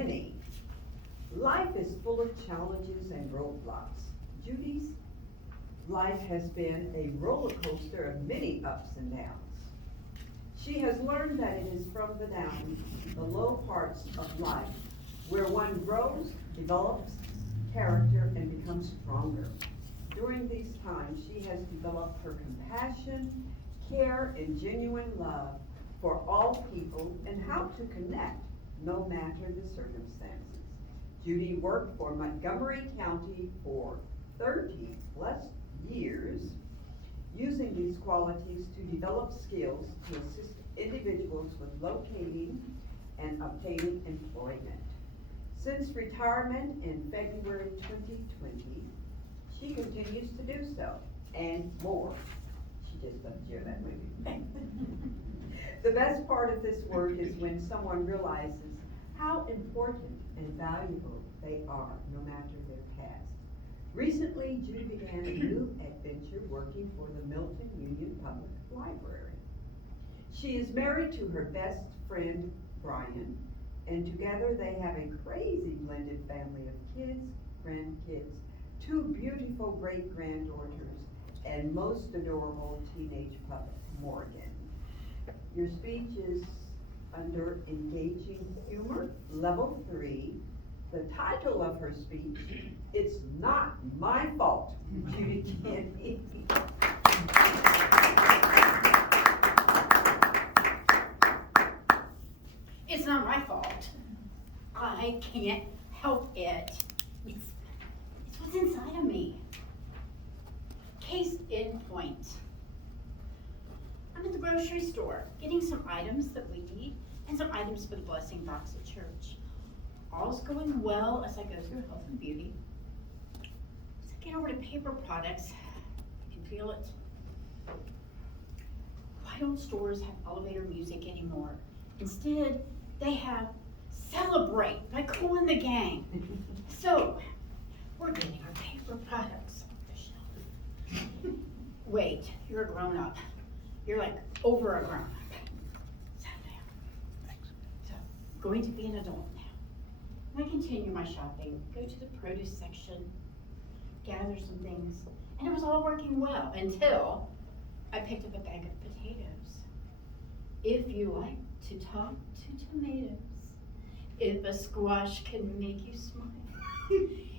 beginning. Life is full of challenges and roadblocks. Judy's life has been a roller coaster of many ups and downs. She has learned that it is from the down, the low parts of life, where one grows, develops character, and becomes stronger. During these times, she has developed her compassion, care, and genuine love for all people and how to connect no matter the circumstances. Judy worked for Montgomery County for 30 plus years, using these qualities to develop skills to assist individuals with locating and obtaining employment. Since retirement in February 2020, she continues to do so, and more. She just doesn't share that with you. The best part of this work is when someone realizes how important and valuable they are, no matter their past. Recently, Judy began a new adventure working for the Milton Union Public Library. She is married to her best friend, Brian, and together they have a crazy blended family of kids, grandkids, 2 beautiful great-granddaughters, and most adorable teenage pup, Morgan. Your speech is under Engaging Humor, Level 3. The title of her speech, It's Not My Fault, Judy Candy. It's not my fault. I can't help it. It's what's inside of me. Case in point. I'm at the grocery store getting some items that we need and some items for the blessing box at church. All's going well as I go through health and beauty. As I get over to paper products, you can feel it. Why don't stores have elevator music anymore? Instead, they have Celebrate by Kool and the Gang. So, we're getting our paper products off the shelf. Wait, you're a grown-up. You're like over a grown-up. Settle down. Thanks. So, going to be an adult now. I continue my shopping, go to the produce section, gather some things, and it was all working well until I picked up a bag of potatoes. If you like to talk to tomatoes, if a squash can make you smile,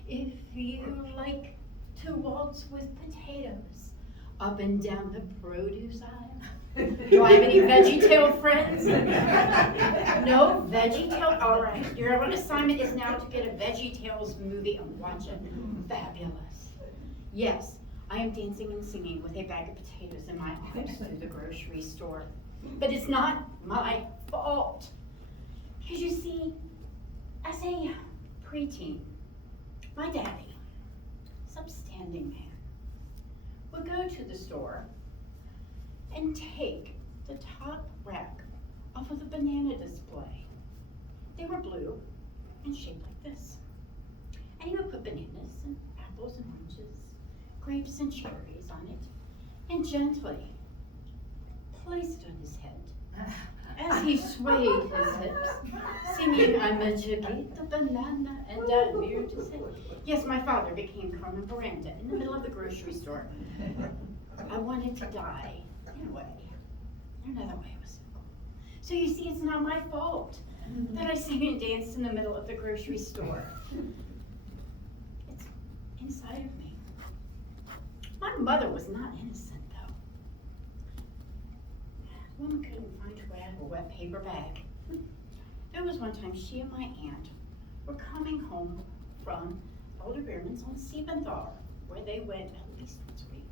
if you like to waltz with potatoes up and down the produce aisle. Do I have any VeggieTale friends? No VeggieTale? All right, your assignment is now to get a VeggieTales movie and watch it. Fabulous. Yes, I am dancing and singing with a bag of potatoes in my arms through the grocery store. But it's not my fault. Because you see, as a preteen, my daddy, upstanding man, would go to the store and take the top rack off of the banana display. They were blue and shaped like this. And he would put bananas and apples and oranges, grapes and cherries on it, and gently placed on his head as he swayed his hips, singing, I'm a chiquita banana and I'm here to say. Yes, my father became Carmen Miranda in the middle of the grocery store. I wanted to die, in a way. Another way was simple. So you see, it's not my fault that I sang and danced in the middle of the grocery store. It's inside of me. My mother was not innocent, though. Woman couldn't find her way out of a wet paper bag. There was one time she and my aunt were coming home from Elder Beerman's on Siebenthal, where they went at least once a week.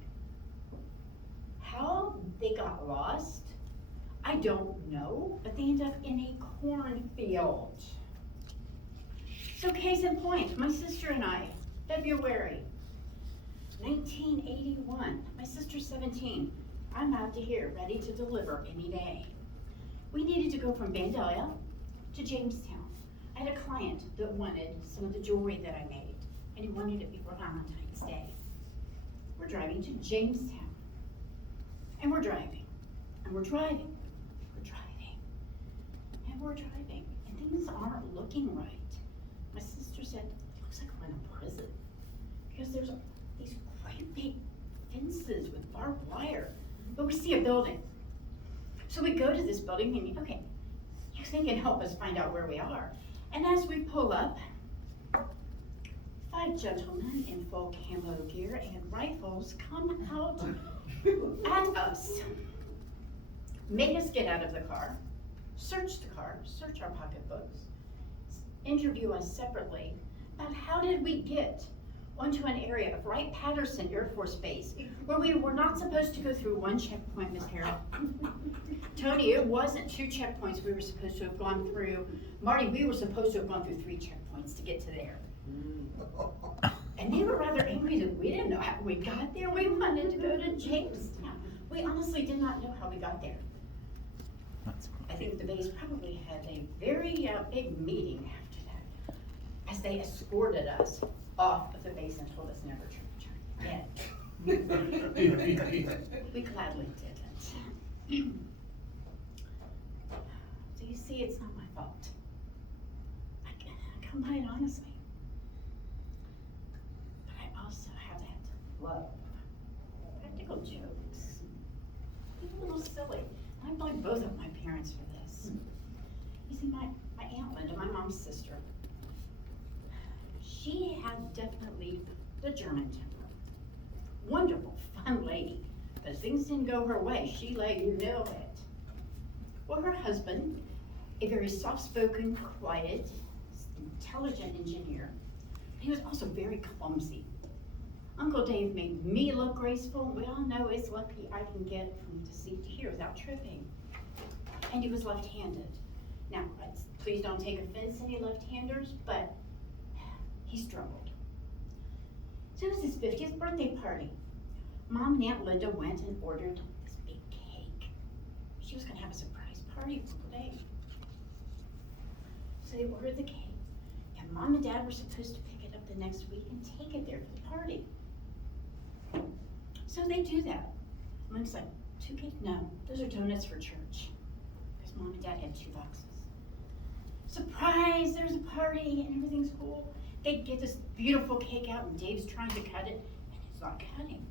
How they got lost, I don't know, but they ended up in a cornfield. So case in point, my sister and I, February 1981, my sister's 17. I'm out to here, ready to deliver any day. We needed to go from Vandalia to Jamestown. I had a client that wanted some of the jewelry that I made, and he wanted it before Valentine's Day. We're driving to Jamestown, and we're driving, and we're driving, we're driving, and we're driving, and things aren't looking right. said, it looks like we're in a prison. Because there's these great big fences with barbed wire, but we see a building. So we go to this building thinking, okay, you think can help us find out where we are. And as we pull up, 5 gentlemen in full camo gear and rifles come out at us. Made us get out of the car, search the car, search our pocketbooks, interview us separately about how did we get onto an area of Wright-Patterson Air Force Base where we were not supposed to go through 1 checkpoint, Ms. Harrell. Tony, it wasn't 2 checkpoints we were supposed to have gone through. Marty, we were supposed to have gone through 3 checkpoints to get to there. And they were rather angry that we didn't know how we got there. We wanted to go to Jamestown. We honestly did not know how we got there. I think the base probably had a very big meeting after that, as they escorted us off of the base and told us never to return again. We gladly didn't. So you see, it's not my fault. I come by it honestly. But I also have that love. Practical jokes. A little silly. I blame both of my parents for this. You see, my Aunt Linda, my mom's sister, she had definitely the German temper. Wonderful, fun lady. But things didn't go her way, she let you know it. Well, her husband, a very soft-spoken, quiet, intelligent engineer, he was also very clumsy. Uncle Dave made me look graceful. We all know it's lucky I can get from seat to here without tripping. And he was left-handed. Now, please don't take offense to any left-handers, but he struggled. So it was his 50th birthday party. Mom and Aunt Linda went and ordered this big cake. She was gonna have a surprise party for Uncle Dave. So they ordered the cake, and Mom and Dad were supposed to pick it up the next week and take it there for the party. So they do that. Mom's like, 2 cake? No, those are donuts for church. Because Mom and Dad had 2 boxes. Surprise, there's a party and everything's cool. They get this beautiful cake out and Dave's trying to cut it and it's not cutting.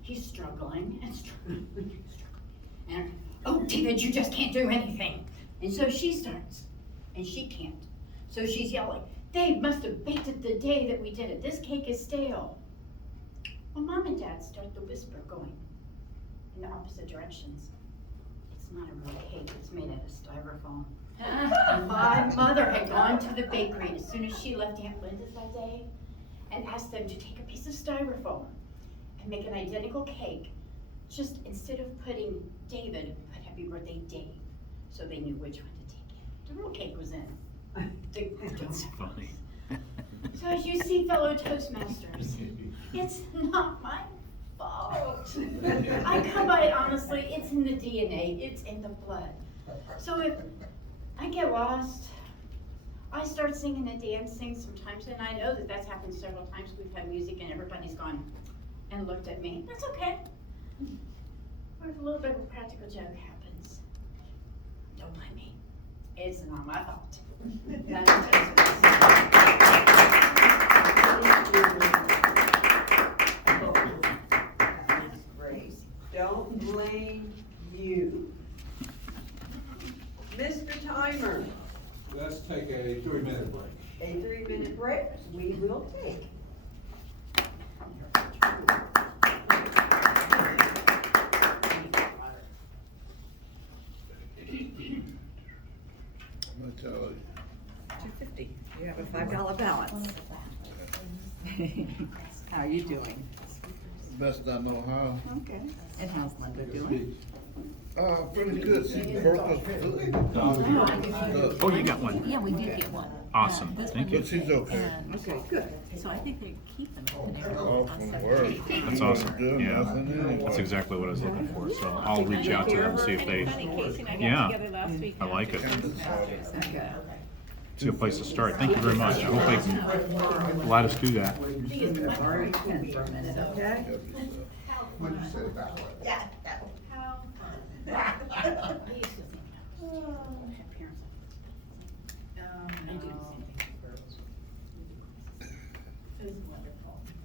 He's struggling and struggling and struggling. And, oh, David, you just can't do anything. And so she starts and she can't. So she's yelling, Dave must have baked it the day that we did it. This cake is stale. Well, Mom and Dad start the whisper going in the opposite directions. It's not a real cake, it's made out of styrofoam. My mother had gone to the bakery as soon as she left Aunt Linda's that day and asked them to take a piece of styrofoam and make an identical cake. Just instead of putting David, put Happy Birthday Dave, so they knew which one to take in. The real cake was in. That's funny. So as you see, fellow Toastmasters, it's not my fault. I come by it honestly, it's in the DNA, it's in the blood. So if I get lost, I start singing and dancing sometimes, and I know that that's happened several times. We've had music and everybody's gone and looked at me. That's okay. Or if a little bit of a practical joke happens, don't blame me. It's not my fault. That's great. Don't blame you. Mr. Timer, Let's take a 3-minute break. a 3-minute break we will take. I'm gonna tell you. $2.50. You have a $5 balance. How are you doing? Best I know how. Okay. And how's Linda doing? Pretty good. She broke her foot. Oh, you got one? Yeah, we did get one. Awesome, This thank one you. But she's okay. And Okay, good. so I think they keep them open here Off on from Saturday. work. That's awesome, Doing yeah. nothing anyway. That's exactly what I was looking for, so I'll reach out to them, see if they, yeah, I like it. Okay. It's a good place to start. Thank you very much. I hope they can let us do that. Borrow your pen for a minute, okay? What'd you say about it? How fun. I used to think, oh, I have parents. I do the same thing for girls. It was wonderful.